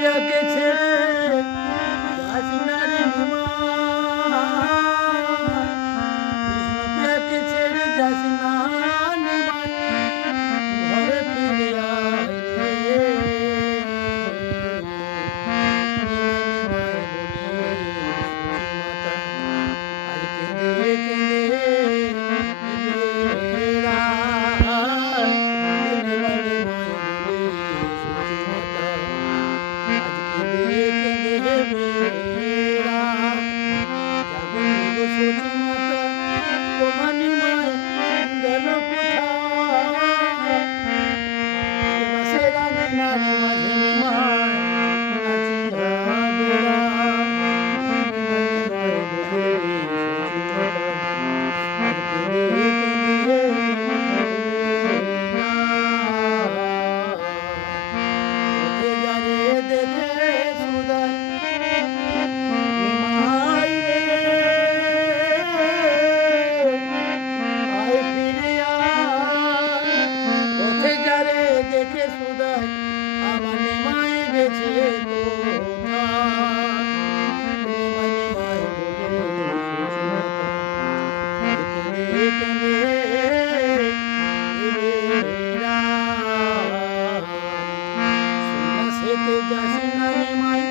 প্রিয়াকে ছেড়ে যাস না রে নিমাই, কৃষ্ণ প্রিয়াকে ছেড়ে যাস না নিমাই, ঘরে ফিরে আয় রে নিমাই নিমাই বলে সুচিমাতা আজ কেঁদে কেঁদে বেড়ায়। নিমাই নিমাই বলে সুচিমাতা আজ কেঁদে কেঁদে বেড়ায়। জাগো গো সুচিমাতা তোমার নিমাই গেল কোথায়? সে জানে না মাঝে নিমাই নাচিয়া বেড়ায়। নিমাই নিমাই বলে সুচিমাতা আজ কেঁদে কেঁদে পথে যারে দেখে সুদাই নিমাই রে আয় ফিরে আয়। পথে যারে দেখে সুদাই আমার নিমাই গেছে কোথায়? নিমাই নিমাই বলে সুচিমাতা আজ কেঁদে কেঁদে বেড়ায়। সন্ন্যাসীতে যাস না নিমাই